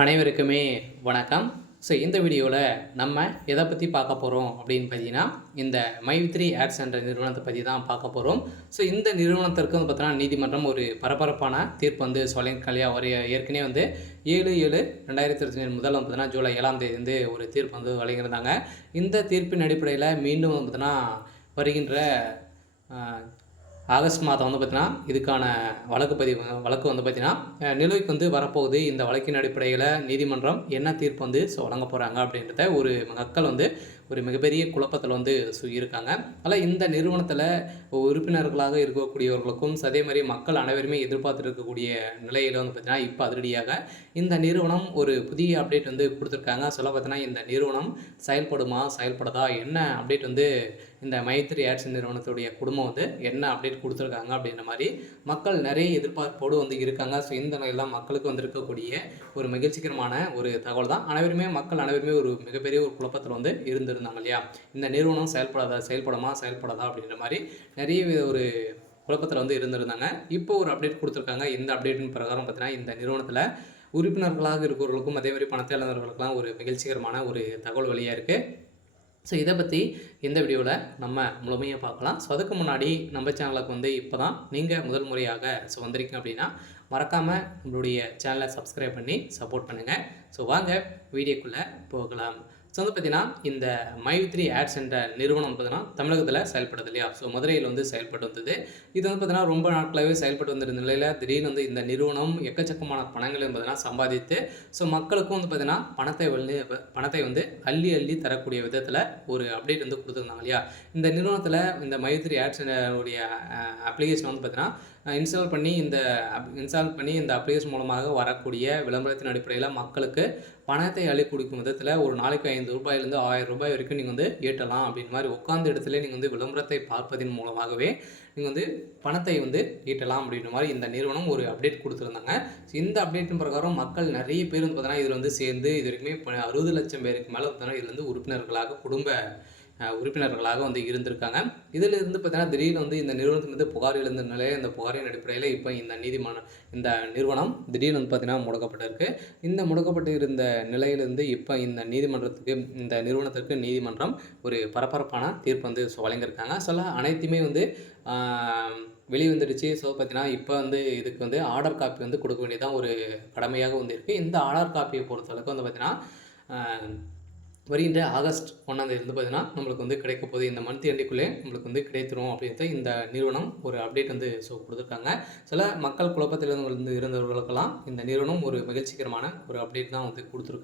அனைவருக்குமே வணக்கம். இந்த வீடியோவில் நம்ம எதை பற்றி பார்க்க போகிறோம் அப்படின்னு பார்த்தீங்கன்னா, இந்த மைத்ரி ஆட்ஸ் என்ற நிறுவனத்தை பற்றி தான் பார்க்க போகிறோம். இந்த நிறுவனத்திற்கு வந்து பார்த்தீங்கன்னா, நீதிமன்றம் ஒரு பரபரப்பான தீர்ப்பு வந்து சொல்லியிருக்காங்க. ஒரு ஏற்கனவே வந்து 7/7/2025 முதல் வந்து பார்த்தீங்கன்னா, ஜூலை 7ஆம் தேதி வந்து ஒரு தீர்ப்பு வந்து வழங்கியிருந்தாங்க. இந்த தீர்ப்பின் அடிப்படையில் மீண்டும் வந்து பார்த்தீங்கன்னா, வருகின்ற ஆகஸ்ட் மாதம் வந்து பார்த்தீங்கன்னா, இதுக்கான வழக்கு வந்து பார்த்தீங்கன்னா, நிலுவைக்கு வந்து வரப்போகுது. இந்த வழக்கின் அடிப்படையில் நீதிமன்றம் என்ன தீர்ப்பு வந்து வழங்க போகிறாங்க அப்படின்றத ஒரு மக்கள் வந்து ஒரு மிகப்பெரிய குழப்பத்தில் வந்து இருக்காங்க. அதனால் இந்த நிறுவனத்தில் உறுப்பினர்களாக இருக்கக்கூடியவர்களுக்கும் அதே மாதிரி மக்கள் அனைவருமே எதிர்பார்த்துட்டு இருக்கக்கூடிய நிலையில் வந்து பார்த்தீங்கன்னா, இப்போ அதிரடியாக இந்த நிறுவனம் ஒரு புதிய அப்டேட் வந்து கொடுத்துருக்காங்க. பார்த்தீங்கன்னா, இந்த நிறுவனம் செயல்படாதா என்ன அப்டேட் வந்து இந்த மைத்ரி ஆட்ஸ் நிறுவனத்துடைய குடும்பம் வந்து என்ன அப்டேட் கொடுத்துருக்காங்க அப்படின்ற மாதிரி மக்கள் நிறைய எதிர்பார்ப்போடு வந்து இருக்காங்க. இந்த நிலையெல்லாம் மக்களுக்கு வந்து இருக்கக்கூடிய ஒரு மகிழ்ச்சிகரமான ஒரு தகவல் தான். மக்கள் அனைவருமே ஒரு மிகப்பெரிய ஒரு குழப்பத்தில் வந்து இருந்திருந்தாங்க இல்லையா? இந்த நிறுவனம் செயல்படாதா அப்படின்ற மாதிரி நிறைய ஒரு குழப்பத்தில் வந்து இருந்திருந்தாங்க. இப்போ ஒரு அப்டேட் கொடுத்துருக்காங்க. இந்த அப்டேட்டின் பிரகாரம் பார்த்தீங்கன்னா, இந்த நிறுவனத்தில் உறுப்பினர்களாக இருக்கிறவர்களுக்கும் அதே மாதிரி பணத்தை இழந்தவர்களுக்கெல்லாம் ஒரு மகிழ்ச்சிகரமான ஒரு தகவல் வழியாக இருக்குது. இதை பற்றி இந்த வீடியோவில் நம்ம முழுமையாக பார்க்கலாம். அதுக்கு முன்னாடி நம்ம சேனலுக்கு வந்து இப்போ தான் நீங்கள் முதல் முறையாக வந்திருக்கீங்க அப்படின்னா மறக்காமல் நம்மளுடைய சேனலை சப்ஸ்கிரைப் பண்ணி சப்போர்ட் பண்ணுங்கள். வாங்க வீடியோக்குள்ளே போகலாம். வந்து பார்த்தீங்கன்னா, இந்த மைத்ரி ஆட்ஸ் என்ற நிறுவனம் பார்த்தீங்கன்னா தமிழகத்தில் செயல்படுது இல்லையா? மதுரையில் வந்து செயல்பட்டு வந்தது. இது வந்து பார்த்தீங்கன்னா ரொம்ப நாட்களாகவே செயல்பட்டு வந்திருந்த நிலையில் திடீர்னு வந்து இந்த நிறுவனம் எக்கச்சக்கமான பணங்களை பார்த்தீங்கன்னா சம்பாதித்து மக்களுக்கும் வந்து பார்த்தீங்கன்னா பணத்தை வந்து அள்ளி அள்ளி தரக்கூடிய விதத்தில் ஒரு அப்டேட் வந்து கொடுத்துருந்தாங்க இல்லையா? இந்த நிறுவனத்தில் இந்த மைத்ரி ஆட்ஸ் உடைய அப்ளிகேஷன் வந்து பார்த்தீங்கன்னா இன்ஸ்டால் பண்ணி இந்த அப்ளிகேஷன் மூலமாக வரக்கூடிய விளம்பரத்தின் அடிப்படையில் மக்களுக்கு பணத்தை அள்ளி கொடுக்கும் விதத்தில் ஒரு நாளைக்கு ₹500 ₹1000 வரைக்கும் நீங்கள் வந்து ஈட்டலாம் அப்படின்ற மாதிரி உட்கார்ந்த இடத்துல நீங்கள் வந்து விளம்பரத்தை பார்ப்பதன் மூலமாகவே நீங்கள் வந்து பணத்தை வந்து ஈட்டலாம் அப்படின்ற மாதிரி இந்த நிறுவனம் ஒரு அப்டேட் கொடுத்துருந்தாங்க. இந்த அப்டேட்டின் பிரகாரம் மக்கள் நிறைய பேர் வந்து பார்த்தீங்கன்னா இதில் வந்து சேர்ந்து இது வரைக்குமே 60 லட்சம் பேருக்கு மேலே பார்த்தீங்கன்னா இதில் வந்து உறுப்பினர்களாக வந்து இருந்திருக்காங்க. இதில் இருந்து பார்த்தீங்கன்னா திடீர்னு வந்து இந்த நிறுவனத்தில் வந்து புகார் எழுந்த நிலையில் இந்த புகாரின் அடிப்படையில் இப்போ இந்த நிறுவனம் திடீர்னு வந்து பார்த்தீங்கன்னா முடக்கப்பட்டிருக்கு. இந்த முடக்கப்பட்டு இருந்த நிலையிலிருந்து இப்போ இந்த நிறுவனத்திற்கு நீதிமன்றம் ஒரு பரபரப்பான தீர்ப்பு வந்து வழங்கியிருக்காங்க. அனைத்துமே வந்து வெளிவந்துடுச்சு. பார்த்தீங்கன்னா இப்போ வந்து இதுக்கு வந்து ஆர்டர் காப்பி வந்து கொடுக்க வேண்டியதான் ஒரு கடமையாக வந்து இருக்குது. இந்த ஆர்டர் காப்பியை பொறுத்தளவுக்கு வந்து பார்த்தீங்கன்னா வருகின்ற ஆகஸ்ட் 1ஆம் தேதி வந்து பார்த்தீங்கன்னா நம்மளுக்கு வந்து கிடைக்க போகுது. இந்த மந்த் எண்டுக்குள்ளே நம்மளுக்கு வந்து கிடைத்திரும் அப்படின்ட்டு இந்த நிறுவனம் ஒரு அப்டேட் வந்து கொடுத்துருக்காங்க. மக்கள் குழப்பத்தில் இருந்தவர்களுக்கெல்லாம் இந்த நிறுவனம் ஒரு மகிழ்ச்சிகரமான ஒரு அப்டேட் தான் வந்து கொடுத்துருக்கு.